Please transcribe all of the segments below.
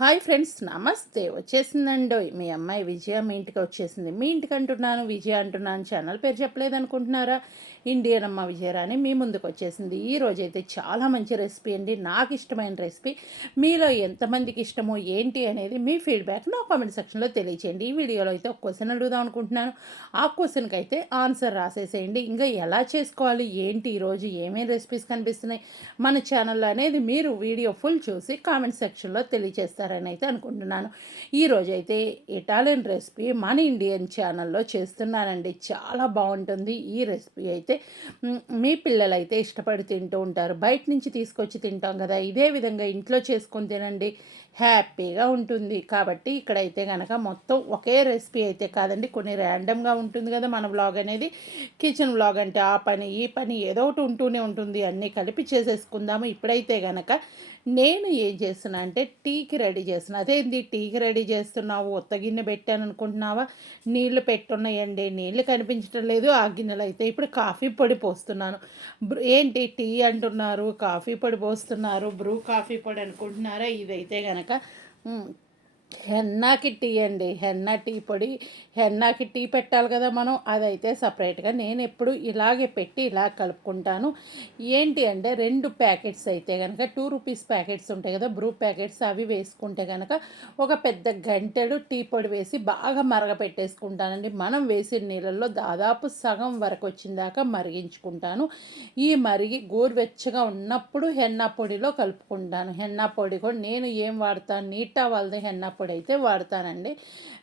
Hi friends, నమస్తే. వచ్చేసిందండోయ్ మీ అమ్మాయి విజయ మీ ఇంటికి వచ్చేసింది. మీ ఇంటికి అంటున్నాను, విజయ అంటున్నాను. ఛానల్ పేరు చెప్పలేదు అనుకుంటున్నారా? ఇండియన్ అమ్మ విజయరాణి మీ ముందుకు వచ్చేసింది. ఈ రోజైతే చాలా మంచి రెసిపీ అండి, నాకు ఇష్టమైన రెసిపీ. మీలో ఎంతమందికి ఇష్టమో ఏంటి అనేది మీ ఫీడ్బ్యాక్ నా కామెంట్ సెక్షన్లో తెలియచేయండి. ఈ వీడియోలో అయితే ఒక క్వశ్చన్ అడుగుదాం అనుకుంటున్నాను. ఆ క్వశ్చన్కి అయితే ఆన్సర్ రాసేసేయండి. ఇంకా ఎలా చేసుకోవాలి ఏంటి, ఈరోజు ఏమేమి రెసిపీస్ కనిపిస్తున్నాయి మన ఛానల్లో అనేది మీరు వీడియో ఫుల్ చూసి కామెంట్ సెక్షన్లో తెలియచేస్తారు అయితే అనుకుంటున్నాను. ఈరోజు అయితే ఇటాలియన్ రెసిపీ మన ఇండియన్ ఛానల్లో చేస్తున్నానండి. చాలా బాగుంటుంది ఈ రెసిపీ అయితే. మీ పిల్లలు అయితే ఇష్టపడి తింటూ ఉంటారు. బయట నుంచి తీసుకొచ్చి తింటాం కదా, ఇదే విధంగా ఇంట్లో చేసుకొని తినండి, హ్యాపీగా ఉంటుంది. కాబట్టి ఇక్కడైతే కనుక మొత్తం ఒకే రెసిపీ అయితే కాదండి, కొన్ని ర్యాండమ్గా ఉంటుంది కదా మన వ్లాగ్ అనేది. కిచెన్ వ్లాగ్ అంటే ఆ పని ఈ పని ఏదో ఒకటి ఉంటూనే ఉంటుంది, అన్నీ కలిపి చేసేసుకుందాము. ఇప్పుడైతే కనుక నేను ఏం చేస్తున్నా అంటే టీకి రెడీ చేస్తున్నా. అదేంది టీకి రెడీ చేస్తున్నావు, ఉత్త గిన్నె పెట్టాను అనుకుంటున్నావా? నీళ్లు పెట్టున్నాయండి, నీళ్లు కనిపించడం లేదు. ఆ గిన్నెలు అయితే ఇప్పుడు కాఫీ పొడి పోస్తున్నాను. ఏంటి టీ అంటున్నారు, కాఫీ పొడి పోస్తున్నారు, బ్రూ కాఫీ పొడి అనుకుంటున్నారా? ఇదైతే కనుక హెన్నాకి టీ అండి, హెన్నా టీ పొడి. హెన్నాకి టీ పెట్టాలి కదా మనం, అదైతే సపరేట్గా నేను ఎప్పుడు ఇలాగే పెట్టి ఇలా కలుపుకుంటాను. ఏంటి అంటే 2 ప్యాకెట్స్ అయితే కనుక 2 రూపీస్ ప్యాకెట్స్ ఉంటాయి కదా బ్రూ ప్యాకెట్స్, అవి వేసుకుంటే కనుక ఒక పెద్ద గంటెడు టీ పొడి వేసి బాగా మరగపెట్టేసుకుంటానండి. మనం వేసిన నీళ్ళల్లో దాదాపు సగం వరకు వచ్చిన దాకా మరిగించుకుంటాను. ఈ మరిగి గోరువెచ్చగా ఉన్నప్పుడు హెన్నా పొడిలో కలుపుకుంటాను. హెన్నా పొడి కూడా నేను ఏం వాడతాను, నీటా వాళ్ళది హెన్నా పొడి అయితే వాడతానండి.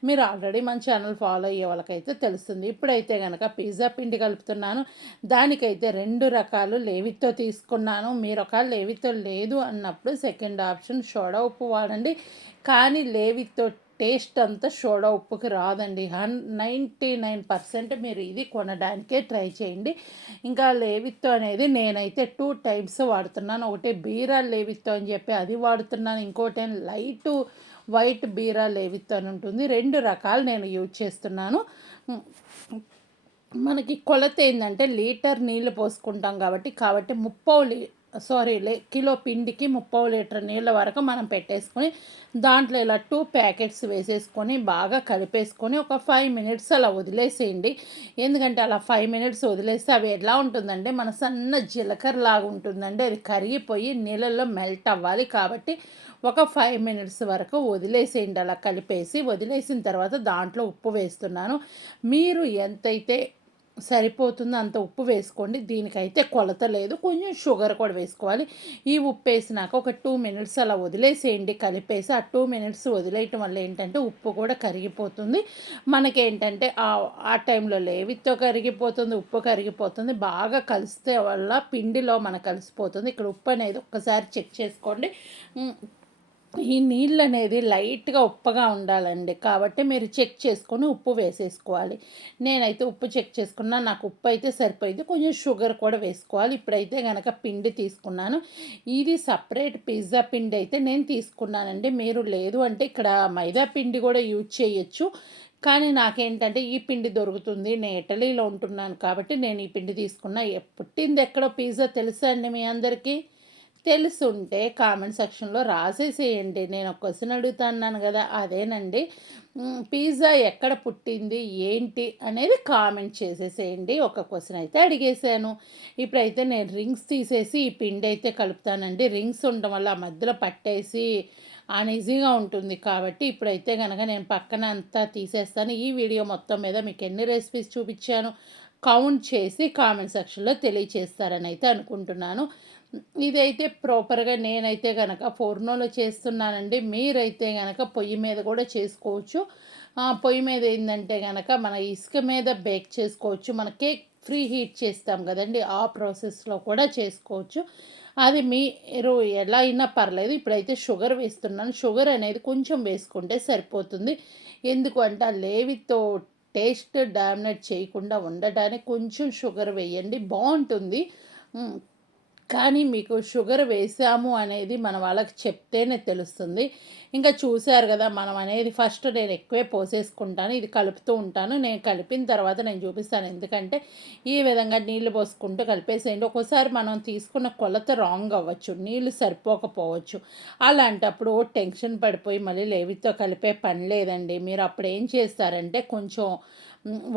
మీరు ఆల్రెడీ మన ఛానల్ ఫాలో అయ్యే వాళ్ళకైతే తెలుస్తుంది. ఇప్పుడైతే కనుక పిజ్జా పిండి కలుపుతున్నాను. దానికైతే 2 రకాలు లేవితో తీసుకున్నాను. మీరు ఒకవేళ లేవితో లేదు అన్నప్పుడు సెకండ్ ఆప్షన్ సోడా ఉప్పు వాడండి. కానీ లేవితో టేస్ట్ అంతా సోడా ఉప్పుకి రాదండి. 99% మీరు ఇది కొనడానికే ట్రై చేయండి. ఇంకా లేవితో అనేది నేనైతే 2 టైప్స్ వాడుతున్నాను. ఒకటి బీరా లేవితో అని చెప్పి అది వాడుతున్నాను, ఇంకోటి లైటు వైట్ బీరా లేవితో అని ఉంటుంది. 2 రకాలు నేను యూజ్ చేస్తున్నాను. మనకి కొలత ఏంటంటే లీటర్ నీళ్ళు పోసుకుంటాం కాబట్టి కిలో పిండికి 30 లీటర్ నీళ్ళ వరకు మనం పెట్టేసుకొని దాంట్లో ఇలా 2 ప్యాకెట్స్ వేసేసుకొని బాగా కలిపేసుకొని ఒక 5 మినిట్స్ అలా వదిలేసేయండి. ఎందుకంటే అలా 5 మినిట్స్ వదిలేస్తే అవి ఎలా ఉంటుందంటే మన సన్న జీలకర్ర లాగా ఉంటుందండి, అది కరిగిపోయి నీళ్ళల్లో మెల్ట్ అవ్వాలి. కాబట్టి ఒక 5 మినిట్స్ వరకు వదిలేసేయండి. అలా కలిపేసి వదిలేసిన తర్వాత దాంట్లో ఉప్పు వేస్తున్నాను. మీరు ఎంతైతే సరిపోతుందో అంత ఉప్పు వేసుకోండి. దీనికైతే కొలత లేదు, కొంచెం షుగర్ కూడా వేసుకోవాలి. ఈ ఉప్పు వేసినాక ఒక 2 మినిట్స్ అలా వదిలేసేయండి కలిపేసి. ఆ 2 మినిట్స్ వదిలేయటం వల్ల ఏంటంటే ఉప్పు కూడా కరిగిపోతుంది. మనకేంటంటే ఆ టైంలో లేవితో కరిగిపోతుంది, ఉప్పు కరిగిపోతుంది. బాగా కలిస్తే వల్ల పిండిలో మనకు కలిసిపోతుంది. ఇక్కడ ఉప్పు అనేది ఒక్కసారి చెక్ చేసుకోండి. ఈ నీళ్ళు అనేది లైట్గా ఉప్పగా ఉండాలండి, కాబట్టి మీరు చెక్ చేసుకొని ఉప్పు వేసేసుకోవాలి. నేనైతే ఉప్పు చెక్ చేసుకున్నా, నాకు ఉప్పు అయితే సరిపోయింది. కొంచెం షుగర్ కూడా వేసుకోవాలి. ఇప్పుడైతే కనుక పిండి తీసుకున్నాను. ఇది సపరేట్ పిజ్జా పిండి అయితే నేను తీసుకున్నానండి. మీరు లేదు అంటే ఇక్కడ మైదా పిండి కూడా యూజ్ చేయొచ్చు. కానీ నాకేంటంటే ఈ పిండి దొరుకుతుంది, నేను ఇటలీలో ఉంటున్నాను కాబట్టి నేను ఈ పిండి తీసుకున్నా. పుట్టింది ఎక్కడో పిజ్జా తెలుసా అండి మీ అందరికీ? తెలుసుంటే కామెంట్ సెక్షన్లో రాసేసేయండి. నేను ఒక క్వశ్చన్ అడుగుతున్నాను కదా, అదేనండి. పిజ్జా ఎక్కడ పుట్టింది ఏంటి అనేది కామెంట్ చేసేసేయండి. ఒక క్వశ్చన్ అయితే అడిగేశాను. ఇప్పుడైతే నేను రింగ్స్ తీసేసి ఈ పిండి అయితే కలుపుతానండి. రింగ్స్ ఉండడం వల్ల ఆ మధ్యలో పట్టేసి అన్ఈజీగా ఉంటుంది. కాబట్టి ఇప్పుడైతే కనుక నేను పక్కన అంతా తీసేస్తాను. ఈ వీడియో మొత్తం మీద మీకు ఎన్ని రెసిపీస్ చూపించాను కౌంట్ చేసి కామెంట్ సెక్షన్లో తెలియచేస్తారని అయితే అనుకుంటున్నాను. ఇదైతే ప్రాపర్గా నేనైతే కనుక ఫోర్నోలో చేస్తున్నానండి. మీరైతే కనుక పొయ్యి మీద కూడా చేసుకోవచ్చు. పొయ్యి మీద ఏంటంటే కనుక మన ఇసుక మీద బేక్ చేసుకోవచ్చు. మన కేక్ ఫ్రీ హీట్ చేస్తాం కదండి, ఆ ప్రాసెస్లో కూడా చేసుకోవచ్చు. అది మీరు ఎలా అయినా పర్లేదు. ఇప్పుడైతే షుగర్ వేస్తున్నాను. షుగర్ అనేది కొంచెం వేసుకుంటే సరిపోతుంది. ఎందుకు అంటే ఆ లేవితో టేస్ట్ డామినేట్ చేయకుండా ఉండటానికి కొంచెం షుగర్ వేయండి, బాగుంటుంది. కానీ మీకు షుగర్ వేసాము అనేది మన వాళ్ళకి చెప్తేనే తెలుస్తుంది. ఇంకా చూసారు కదా, మనం అనేది ఫస్ట్ నేను ఎక్కువే పోసేసుకుంటాను, ఇది కలుపుతూ ఉంటాను. నేను కలిపిన తర్వాత నేను చూపిస్తాను, ఎందుకంటే ఈ విధంగా నీళ్లు పోసుకుంటూ కలిపేసేయండి. ఒక్కోసారి మనం తీసుకున్న కొలత రాంగ్ అవ్వచ్చు, నీళ్లు సరిపోకపోవచ్చు. అలాంటప్పుడు టెన్షన్ పడిపోయి మళ్ళీ లేవితో కలిపే పని లేదండి. మీరు అప్పుడు ఏం చేస్తారంటే కొంచెం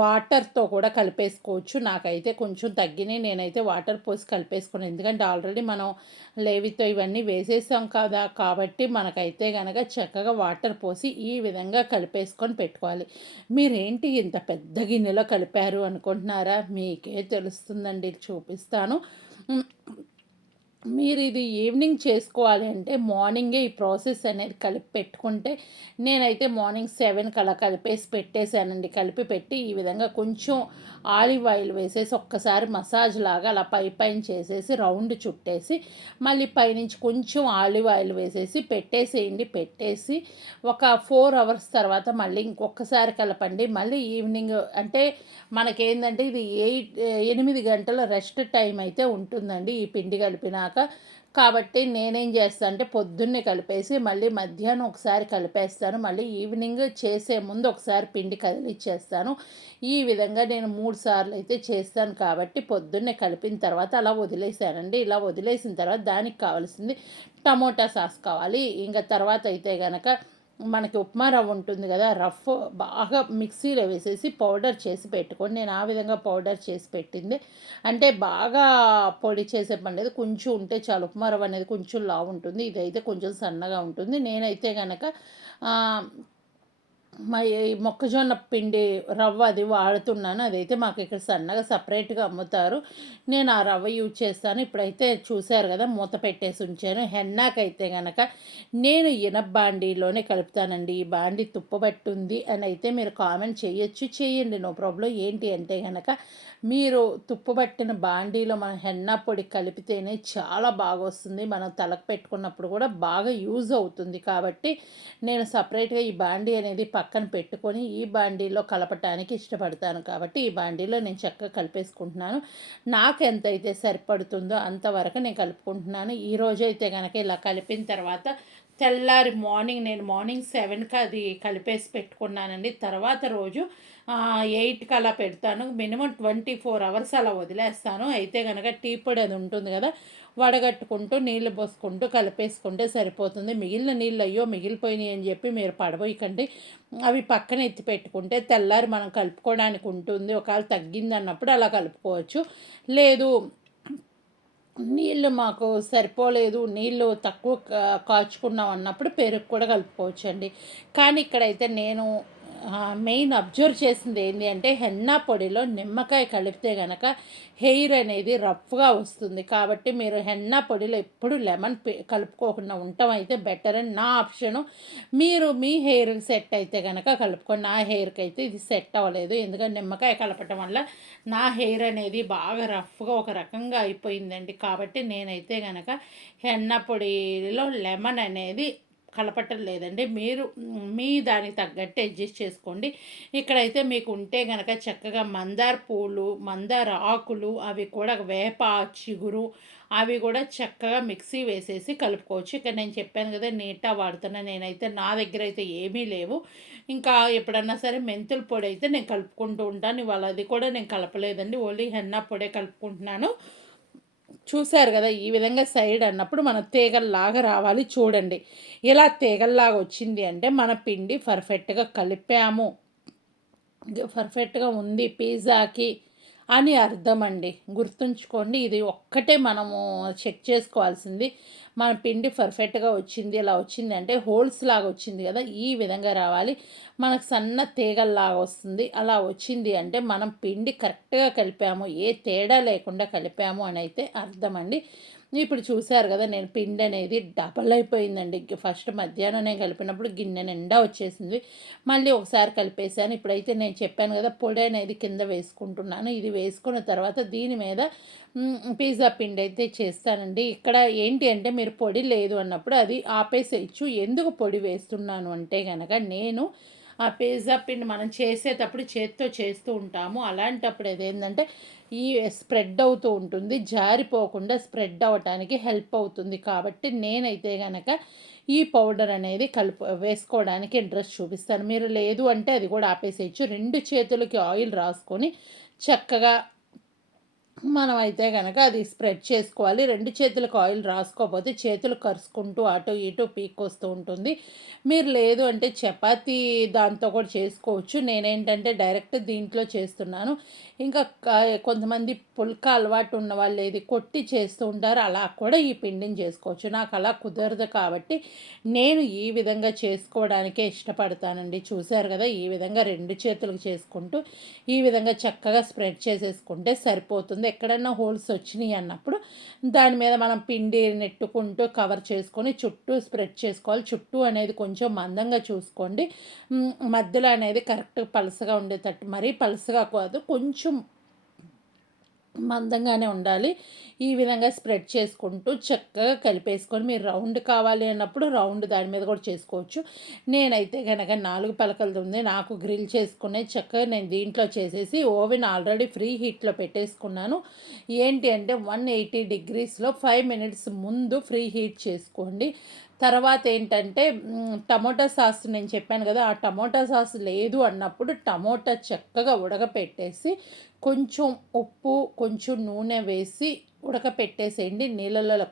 వాటర్తో కూడా కలిపేసుకోవచ్చు. నాకైతే కొంచెం తగ్గినాయి, నేనైతే వాటర్ పోసి కలిపేసుకున్నాను. ఎందుకంటే ఆల్రెడీ మనం లేవితో ఇవన్నీ వేసేసాం కదా, కాబట్టి మనకైతే గనక చక్కగా వాటర్ పోసి ఈ విధంగా కలిపేసుకొని పెట్టుకోవాలి. మీరేంటి ఇంత పెద్ద గిన్నెలో కలిపారు అనుకుంటున్నారా? మీకే తెలుస్తుందండి, చూపిస్తాను. మీరు ఇది ఈవినింగ్ చేసుకోవాలి అంటే మార్నింగే ఈ ప్రాసెస్ అనేది కలిపి పెట్టుకుంటే, నేనైతే మార్నింగ్ 7కి అలా కలిపేసి పెట్టేశానండి. కలిపి పెట్టి ఈ విధంగా కొంచెం ఆలివ్ ఆయిల్ వేసేసి ఒక్కసారి మసాజ్ లాగా అలా పైన చేసేసి రౌండ్ చుట్టేసి మళ్ళీ పైనుంచి కొంచెం ఆలివ్ ఆయిల్ వేసేసి పెట్టేసేయండి. పెట్టేసి ఒక 4 అవర్స్ తర్వాత మళ్ళీ ఇంకొకసారి కలపండి. మళ్ళీ ఈవినింగ్ అంటే మనకేందంటే ఇది 8 గంటల రెస్ట్ టైం అయితే ఉంటుందండి ఈ పిండి కలిపినాక. కాబట్టి నేనేం చేస్తా అంటే పొద్దున్నే కలిపేసి మళ్ళీ మధ్యాహ్నం ఒకసారి కలిపేస్తాను. మళ్ళీ ఈవినింగ్ చేసే ముందు ఒకసారి పిండి కదిలిచ్చేస్తాను. ఈ విధంగా నేను 3 సార్లు అయితే చేస్తాను. కాబట్టి పొద్దున్నే కలిపిన తర్వాత అలా వదిలేసానండి. ఇలా వదిలేసిన తర్వాత దానికి కావాల్సింది టమోటా సాస్ కావాలి. ఇంకా తర్వాత అయితే గనక మనకి ఉప్మా రవ్వ ఉంటుంది కదా, రఫ్ బాగా మిక్సీలో వేసేసి పౌడర్ చేసి పెట్టుకొని, నేను ఆ విధంగా పౌడర్ చేసి పెట్టింది. అంటే బాగా పొడి చేసే పని లేదు, కొంచెం ఉంటే చాలు. ఉప్మా రవ్వ అనేది కొంచెం లావు ఉంటుంది, ఇదైతే కొంచెం సన్నగా ఉంటుంది. నేనైతే కనుక ఈ మొక్కజొన్న పిండి రవ్వ అది వాడుతున్నాను. అదైతే మాకు ఇక్కడ సన్నగా సపరేట్గా అమ్ముతారు. నేను ఆ రవ్వ యూజ్ చేస్తాను. ఇప్పుడైతే చూసారు కదా, మూత పెట్టేసి ఉంచాను. హెన్నాకైతే గనక నేను ఇనప బాండీలోనే కలుపుతానండి. ఈ బాండీ తుప్పబట్టుంది అని అయితే మీరు కామెంట్ చేయొచ్చు, చేయండి, నో ప్రాబ్లం. ఏంటి అంటే గనక మీరు తుప్పుపట్టిన బాండీలో మనం హెన్నా పొడి కలిపితేనే చాలా బాగా వస్తుంది. మనం తలకు పెట్టుకున్నప్పుడు కూడా బాగా యూజ్ అవుతుంది. కాబట్టి నేను సపరేట్గా ఈ బాండీ అనేది పక్కన పెట్టుకొని ఈ బాండీలో కలపటానికి ఇష్టపడతాను. కాబట్టి ఈ బాండీలో నేను చక్కగా కలిపేసుకుంటున్నాను. నాకు ఎంతైతే సరిపడుతుందో అంతవరకు నేను కలుపుకుంటున్నాను. ఈరోజు అయితే కనుక ఇలా కలిపిన తర్వాత తెల్లారి నేను మార్నింగ్ 7కి అది కలిపేసి పెట్టుకున్నానండి. తర్వాత రోజు 8కి అలా పెడతాను. మినిమం 24 అవర్స్ అలా వదిలేస్తాను. అయితే కనుక టీ పొడి అది ఉంటుంది కదా, వడగట్టుకుంటూ నీళ్లు పోసుకుంటూ కలిపేసుకుంటే సరిపోతుంది. మిగిలిన నీళ్ళు అయ్యో మిగిలిపోయినాయి అని చెప్పి మీరు పడబోయకండి. అవి పక్కన ఎత్తి పెట్టుకుంటే తెల్లారి మనం కలుపుకోవడానికి ఉంటుంది. ఒకవేళ తగ్గింది అన్నప్పుడు అలా కలుపుకోవచ్చు. లేదు నీళ్ళు మాకు సరిపోలేదు, నీళ్ళు తక్కువ కాచుకున్నాం అన్నప్పుడు పెరుగు కూడా కలుపుకోవచ్చండి. కానీ ఇక్కడైతే నేను మెయిన్ అబ్జర్వ్ చేసింది ఏంటి అంటే హెన్నా పొడిలో నిమ్మకాయ కలిపితే కనుక హెయిర్ అనేది రఫ్గా వస్తుంది. కాబట్టి మీరు హెన్నా పొడిలో ఎప్పుడు లెమన్ కలుపుకోకుండా ఉండటం అయితే బెటర్ అని నా ఆప్షను. మీరు మీ హెయిర్కి సెట్ అయితే కనుక కలుపుకోండి. నా హెయిర్కి అయితే ఇది సెట్ అవ్వలేదు, ఎందుకంటే నిమ్మకాయ కలపటం వల్ల నా హెయిర్ అనేది బాగా రఫ్గా ఒక రకంగా అయిపోయిందండి. కాబట్టి నేనైతే కనుక హెన్నా పొడిలో లెమన్ అనేది కలపటం లేదండి. మీరు మీ దానికి తగ్గట్టు అడ్జస్ట్ చేసుకోండి. ఇక్కడైతే మీకు ఉంటే కనుక చక్కగా మందార పూలు, మందార ఆకులు, అవి కూడా వేప చిగురు, అవి కూడా చక్కగా మిక్సీ వేసేసి కలుపుకోవచ్చు. ఇక్కడ నేను చెప్పాను కదా నీటా వాడుతున్నా, నేనైతే నా దగ్గర అయితే ఏమీ లేవు. ఇంకా ఎప్పుడన్నా సరే మెంతుల పొడి అయితే నేను కలుపుకుంటూ ఉంటాను. ఇవాళ అది కూడా నేను కలపలేదండి, ఓన్లీ హెన్నా పొడే కలుపుకుంటున్నాను. చూశారు కదా, ఈ విధంగా సైడ్ అన్నప్పుడు మన తీగల్లాగా రావాలి. చూడండి, ఇలా తీగల్లాగా వచ్చింది అంటే మన పిండి పర్ఫెక్ట్గా కలిపాము, పర్ఫెక్ట్గా ఉంది పిజ్జాకి అని అర్థం అండి. గుర్తుంచుకోండి, ఇది ఒక్కటే మనము చెక్ చేసుకోవాల్సింది. మన పిండి పర్ఫెక్ట్గా వచ్చింది, ఇలా వచ్చింది అంటే హోల్స్ లాగా వచ్చింది కదా, ఈ విధంగా రావాలి. మనకు సన్న తీగల్లాగా వస్తుంది. అలా వచ్చింది అంటే మనం పిండి కరెక్ట్గా కలిపాము, ఏ తేడా లేకుండా కలిపాము అని అయితే అర్థం అండి. ఇప్పుడు చూశారు కదా, నేను పిండి అనేది డబల్ అయిపోయిందండి. ఫస్ట్ మధ్యాహ్నం నేను కలిపినప్పుడు గిన్నె నిండా వచ్చేసింది. మళ్ళీ ఒకసారి కలిపేసాను. ఇప్పుడైతే నేను చెప్పాను కదా, పొడి అనేది కింద వేసుకుంటున్నాను. ఇది వేసుకున్న తర్వాత దీని మీద పిజ్జా పిండి అయితే చేస్తానండి. ఇక్కడ ఏంటి అంటే మీరు పొడి లేదు అన్నప్పుడు అది ఆపేసేయచ్చు. ఎందుకు పొడి వేస్తున్నాను అంటే కనుక, నేను ఆ పిజ్జా పిండి మనం చేసేటప్పుడు చేత్తో చేస్తూ ఉంటాము. అలాంటప్పుడు అదేంటంటే ఈ స్ప్రెడ్ అవుతూ ఉంటుంది, జారిపోకుండా స్ప్రెడ్ అవ్వటానికి హెల్ప్ అవుతుంది. కాబట్టి నేనైతే కనుక ఈ పౌడర్ అనేది వేసుకోవడానికి ఇంట్రెస్ట్ చూపిస్తాను. మీరు లేదు అంటే అది కూడా ఆపేసేయచ్చు. 2 చేతులకి ఆయిల్ రాసుకొని చక్కగా మనమైతే గనక అది స్ప్రెడ్ చేసుకోవాలి. 2 చేతులకు ఆయిల్ రాసుకోకపోతే చేతులు కరుచుకుంటూ అటు ఇటు పీక్కొస్తూ ఉంటుంది. మీరు లేదు అంటే చపాతీ దాంతో కూడా చేసుకోవచ్చు. నేనేంటంటే డైరెక్ట్ దీంట్లో చేస్తున్నాను. ఇంకా కొంతమంది పుల్కా అలవాటు ఉన్న వాళ్ళు ఏది కొట్టి చేస్తూ ఉంటారు. అలా కూడా ఈ పిండిని చేసుకోవచ్చు. నాకు అలా కుదరదు కాబట్టి నేను ఈ విధంగా చేసుకోవడానికే ఇష్టపడతానండి. చూసారు కదా! ఈ విధంగా 2 చేతులకు చేసుకుంటూ ఈ విధంగా చక్కగా స్ప్రెడ్ చేసేసుకుంటే సరిపోతుంది. ఎక్కడన్నా హోల్స్ వచ్చినాయి అన్నప్పుడు దాని మీద మనం పిండి నెట్టుకుంటూ కవర్ చేసుకొని చుట్టూ స్ప్రెడ్ చేసుకోవాలి. చుట్టూ అనేది కొంచెం మందంగా చూసుకోండి. మధ్యలో అనేది కరెక్ట్గా పలసగా ఉండేటట్టు, మరీ పలసగా కాదు, కొంచెం మందంగానే ఉండాలి. ఈ విధంగా స్ప్రెడ్ చేసుకుంటూ చక్కగా కలిపేసుకొని మీరు రౌండ్ కావాలి అన్నప్పుడు రౌండ్ దాని మీద కూడా చేసుకోవచ్చు. నేనైతే కనుక 4 పలకలది ఉంది. నాకు గ్రిల్ చేసుకునే చక్కగా నేను దీంట్లో చేసేసి ఓవెన్ ఆల్రెడీ ఫ్రీ హీట్లో పెట్టేసుకున్నాను. ఏంటి అంటే 180 డిగ్రీస్లో 5 మినిట్స్ ముందు ఫ్రీ హీట్ చేసుకోండి. తర్వాత ఏంటంటే టమోటా సాస్ నేను చెప్పాను కదా! ఆ టమోటా సాస్ లేదు అన్నప్పుడు టమోటా చక్కగా ఉడకపెట్టేసి కొంచెం ఉప్పు, కొంచెం నూనె వేసి ఉడకపెట్టేసేయండి.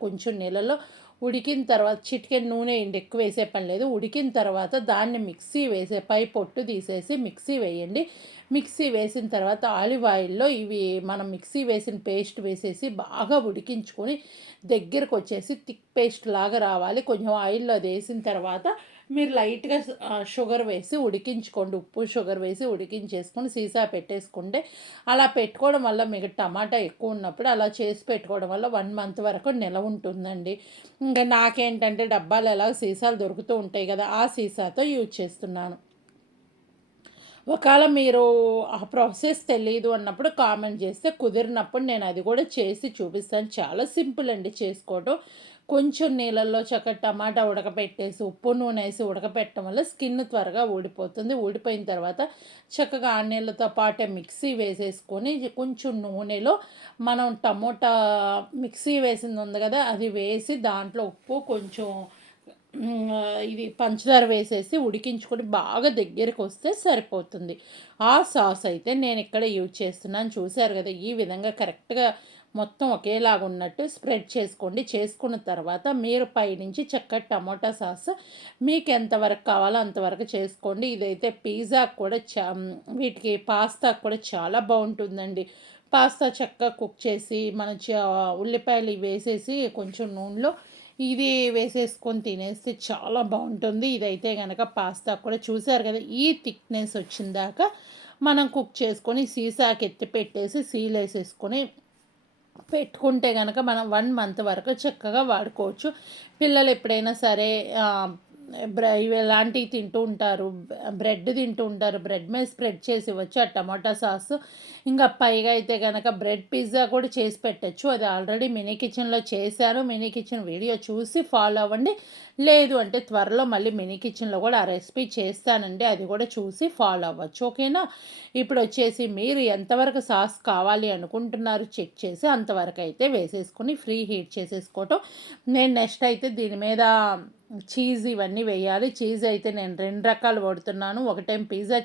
కొంచెం నీళ్ళలో ఉడికిన తర్వాత చిటికెడు నూనె వేయండి. ఎక్కువ వేసే పని లేదు. ఉడికిన తర్వాత దాన్ని మిక్సీ పై పొట్టు తీసేసి మిక్సీ వేయండి. మిక్సీ వేసిన తర్వాత ఆలివ్ ఆయిల్‌లో ఇవి మనం మిక్సీ వేసిన పేస్ట్ వేసేసి బాగా ఉడికించుకొని దగ్గరకు వచ్చేసి థిక్ పేస్ట్ లాగా రావాలి. కొంచెం ఆయిల్‌లో అది వేసిన తర్వాత మీరు లైట్‌గా షుగర్ వేసి ఉడికించుకోండి. ఉప్పు, షుగర్ వేసి ఉడికించేసుకొని సీసా పెట్టేసుకుంటే అలా పెట్టుకోవడం వల్ల మీకు టమాటా ఎక్కువ ఉన్నప్పుడు అలా చేసి పెట్టుకోవడం వల్ల 1 మంత్ వరకు నిలవ ఉంటుందండి. ఇంకా నాకేంటంటే డబ్బాలు ఎలాగో సీసాలు దొరుకుతూ ఉంటాయి కదా! ఆ సీసాతో యూజ్ చేస్తున్నాను. ఒకవేళ మీరు ఆ ప్రాసెస్ తెలీదు అన్నప్పుడు కామెంట్ చేస్తే కుదిరినప్పుడు నేను అది కూడా చేసి చూపిస్తాను. చాలా సింపుల్ అండి చేసుకోవడం. కొంచెం నీళ్ళల్లో టమాటా ఉడకపెట్టేసి ఉప్పు, నూనె వేసి ఉడకపెట్టడం వల్ల స్కిన్ త్వరగా ఊడిపోతుంది. ఊడిపోయిన తర్వాత చక్కగా ఆ నీళ్ళతో పాటే మిక్సీ వేసేసుకొని కొంచెం నూనెలో మనం టమోటా మిక్సీ వేసింది ఉంది కదా! అది వేసి దాంట్లో ఉప్పు, కొంచెం ఇది పంచదార వేసేసి ఉడికించుకొని బాగా దగ్గరికి వస్తే సరిపోతుంది. ఆ సాస్ అయితే నేను ఇక్కడ యూజ్ చేస్తున్నాను. చూసారు కదా! ఈ విధంగా కరెక్ట్‌గా మొత్తం ఒకేలాగా ఉన్నట్టు స్ప్రెడ్ చేసుకోండి. చేసుకున్న తర్వాత మీరు పైనుంచి చక్కటి టమోటా సాస్ మీకు ఎంతవరకు కావాలో అంతవరకు చేసుకోండి. ఇదైతే పిజ్జాకి కూడా వీటికి పాస్తాకి కూడా చాలా బాగుంటుందండి. పాస్తా చక్కగా కుక్ చేసి మన ఉల్లిపాయలు వేసేసి కొంచెం నూనెలో ఇది వేసేసుకొని తినేస్తే చాలా బాగుంటుంది. ఇదైతే గనక పాస్తా కూడా చూసారు కదా! ఈ థిక్‌నెస్ వచ్చిందాక మనం కుక్ చేసుకొని సీసాకి ఎత్తి పెట్టేసి సీల్ వేసేసుకొని పెట్టుకుంటే గనక మనం 1 మంత్ వరకు చక్కగా వాడుకోవచ్చు. పిల్లలు ఎప్పుడైనా సరే ఇవి ఇలాంటివి తింటూ ఉంటారు. బ్రెడ్ తింటూ ఉంటారు. బ్రెడ్ మీద స్ప్రెడ్ చేసి ఇవ్వచ్చు ఆ టమాటా సాస్. ఇంకా పైగా అయితే గనక బ్రెడ్ పిజ్జా కూడా చేసి పెట్టొచ్చు. అది ఆల్రెడీ మినీ కిచెన్‌లో చేశాను. మినీ కిచెన్ వీడియో చూసి ఫాలో అవ్వండి. లేదు అంటే త్వరలో మళ్ళీ మినీ కిచెన్‌లో కూడా ఆ రెసిపీ చేస్తానండి. అది కూడా చూసి ఫాలో అవ్వచ్చు. ఓకేనా? ఇప్పుడు వచ్చేసి మీరు ఎంతవరకు సాస్ కావాలి అనుకుంటున్నారు చెక్ చేసి అంతవరకు అయితే వేసేసుకొని ఫ్రీ హీట్ చేసేసుకోవటం. నేను నెక్స్ట్ అయితే దీని మీద చీజ్ ఇవన్నీ వేయాలి. చీజ్ అయితే నేను 2 రకాలు వాడుతున్నాను. ఒకటేమో పిజ్జా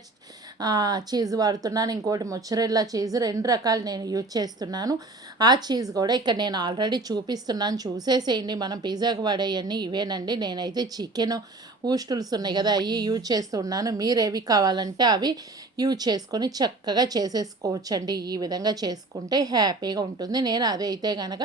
చీజ్ వాడుతున్నాను. ఇంకోటి మొచ్చరెల్లా చీజ్ 2 రకాలు నేను యూజ్ చేస్తున్నాను. ఆ చీజ్ కూడా ఇక్కడ నేను ఆల్రెడీ చూపిస్తున్నాను. చూసేసేయండి. మనం పిజ్జాకి వాడేవన్నీ ఇవేనండి. నేనైతే చికెను ఊస్టూల్స్ ఉన్నాయి కదా! అవి యూజ్ చేస్తున్నాను. మీరేవి కావాలంటే అవి యూజ్ చేసుకొని చక్కగా చేసేసుకోవచ్చండి. ఈ విధంగా చేసుకుంటే హ్యాపీగా ఉంటుంది. నేను అదైతే గనక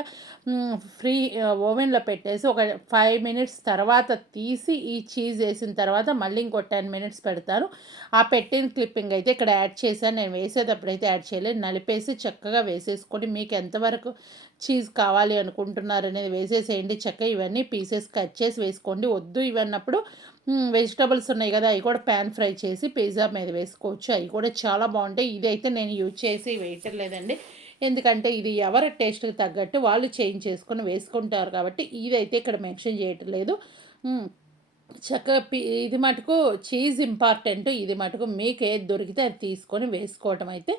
ఓవెన్‌లో పెట్టేసి ఒక 5 మినిట్స్ తర్వాత తీసి ఈ చీజ్ వేసిన తర్వాత మళ్ళీ ఇంకో 10 మినిట్స్ పెడతాను. ఆ పెట్టిన క్లిప్పింగ్ అయితే ఇక్కడ యాడ్ చేశాను. నేను వేసేటప్పుడైతే యాడ్ చేయలేదు. నలిపేసి చక్కగా వేసేసుకొని మీకు ఎంతవరకు చీజ్ కావాలి అనుకుంటున్నారనేది వేసేసేయండి. చక్కగా ఇవన్నీ పీసెస్ కట్ చేసి వేసుకోండి. వద్దు ఇవన్నప్పుడు వెజిటబుల్స్ ఉన్నాయి కదా! అవి కూడా పాన్ ఫ్రై చేసి పిజ్జా మీద వేసుకోవచ్చు. అవి కూడా చాలా బాగుంటాయి. ఇదైతే నేను యూజ్ చేసి వేయటం లేదండి. ఎందుకంటే ఇది ఎవరి టేస్ట్‌కి తగ్గట్టు వాళ్ళు చేంజ్ చేసుకొని వేసుకుంటారు కాబట్టి ఇదైతే ఇక్కడ మెన్షన్ చేయటం లేదు. చక్కగా ఇది మటుకు చీజ్ ఇంపార్టెంట్. ఇది మటుకు మీకు ఏది దొరికితే అది తీసుకొని వేసుకోవటం అయితే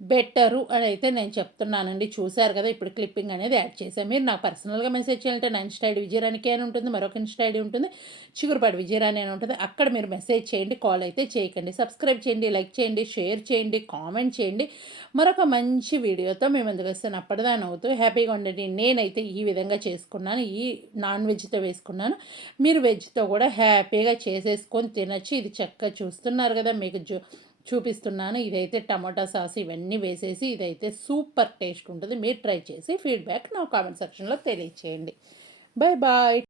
బెటరు అని అయితే నేను చెప్తున్నానండి. చూసారు కదా! ఇప్పుడు క్లిప్పింగ్ అనేది యాడ్ చేశాను. మీరు నాకు పర్సనల్‌గా మెసేజ్ చేయాలంటే నా ఇన్‌స్టా ఐడీ విజయరాణికే అని ఉంటుంది. మరొక ఇన్‌స్టా ఐడీ ఉంటుంది. చిగురుపాటి విజయరాణి అని ఉంటుంది. అక్కడ మీరు మెసేజ్ చేయండి. కాల్ అయితే చేయకండి. సబ్స్క్రైబ్ చేయండి, లైక్ చేయండి, షేర్ చేయండి, కామెంట్ చేయండి. మరొక మంచి వీడియోతో మీ ముందుకొస్తాను. అప్పటిదాకా నవ్వుతూ హ్యాపీగా ఉండండి. నేనైతే ఈ విధంగా చేసుకున్నాను. ఈ నాన్ వెజ్‌తో వేసుకున్నాను. మీరు వెజ్‌తో కూడా హ్యాపీగా చేసేసుకొని తినొచ్చు. ఇది చక్కగా చూస్తున్నారు కదా! మీకు చూపిస్తున్నాను. ఇదైతే టమాటా సాస్ ఇవన్నీ వేసేసి ఇదైతే సూపర్ టేస్ట్ ఉంటుంది. మీరు ట్రై చేసి ఫీడ్‌బ్యాక్ నా కామెంట్ సెక్షన్‌లో తెలియచేయండి. Bye bye.